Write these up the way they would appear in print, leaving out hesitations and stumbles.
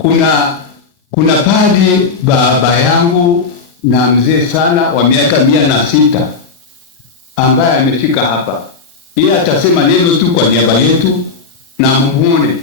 kuna padri baba yangu na mzee sana wa miaka 106 ambaye amefika hapa. Yeye atasema neno tu kwa niaba yetu na muone.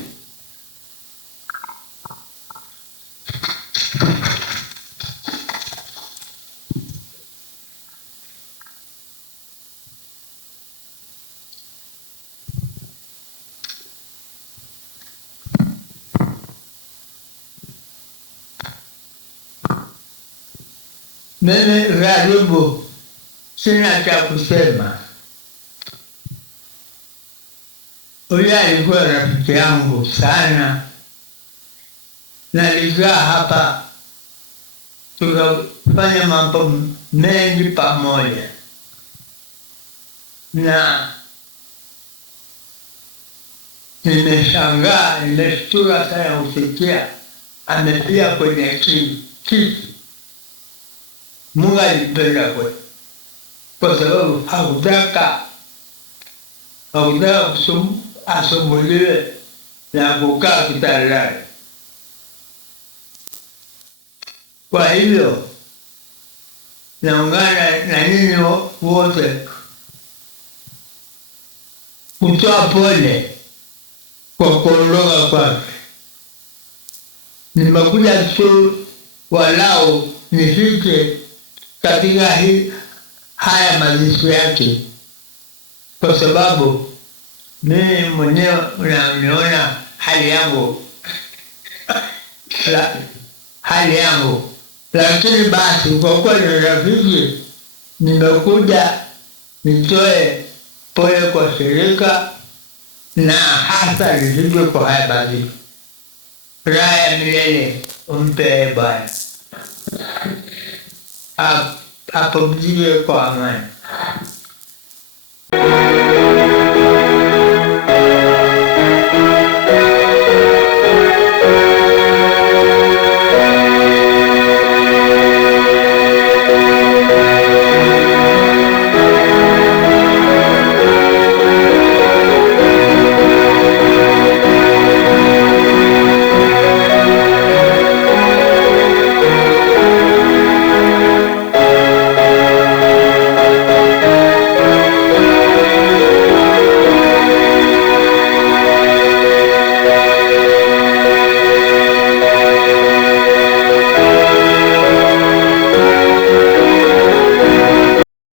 Mimi karibu sina cha kusema. Huyu alikuwa rafiki yangu sana, nalikaa hapa tukafanya mambo mengi pamoja, na nimeshangaa, nimeshtuka sana kusikia amepia kwenye kiti. Mungu alipenda kwa sababu hakutaka asumbuliwe na kukaa kitandani. Kwa hivyo naungana na nyinyi wote kutoa pole kwa kuondoka kwake. Nimekuja tu walau nifike katika haya mazishi yake, kwa sababu mimi mwenyewe unaniona hali yangu, lakini basi kwa kuwa ni rafiki, nimekuja nitoe pole kwa shirika na hasa nifike kwa haya mazishi. Raha ya milele umpe Bwana, apumzike kwa amani.